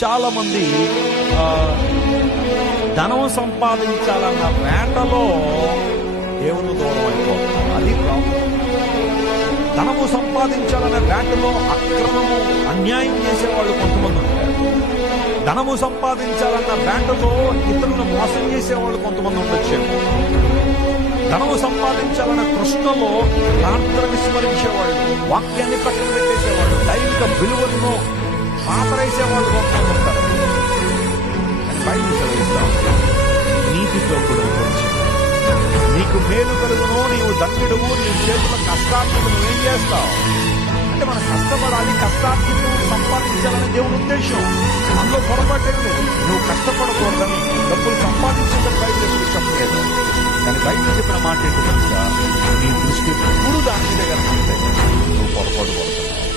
చాలా మంది ధనం సంపాదించాలన్న వేటలో దేవుడు దూరం అయిపోతున్నారు. అది ప్రాబ్లం. ధనము సంపాదించాలన్న వేటలో అక్రమము అన్యాయం చేసేవాళ్ళు కొంతమంది ఉంటారు. ధనము సంపాదించాలన్న వేటలో ఇతరులను మోసం చేసేవాళ్ళు కొంతమంది ఉండొచ్చు. ధనము సంపాదించాలన్న కృష్ణలో ప్రార్థన విస్మరించేవాళ్ళు, వాక్యాన్ని పక్కన పెట్టేసేవాళ్ళు, దైవిక విలువలను పాతరేసేవాళ్ళు కొంతమంది ఉంటారు. బైబిల్ చదివిస్తాం, నీతితో కూడా నీకు మేలు కలుగును, నీవు ధన్యుడువు, నీ చేతుల కష్టార్జితం నువ్వేం చేస్తావు అంటే మనం కష్టపడాలి, కష్టార్జితం సంపాదించాలని దేవుని ఉద్దేశం. అందులో పొరపాటేది, నువ్వు కష్టపడకూడదని డబ్బులు సంపాదించేదని బయట ఎప్పుడు చెప్పలేదు. కానీ బయట చెప్పిన మాట ఏంటో తెలుసా, నీ దృష్టి ఎప్పుడు దాని మీద కనుక నువ్వు పొరపాటు పడుతున్నావు.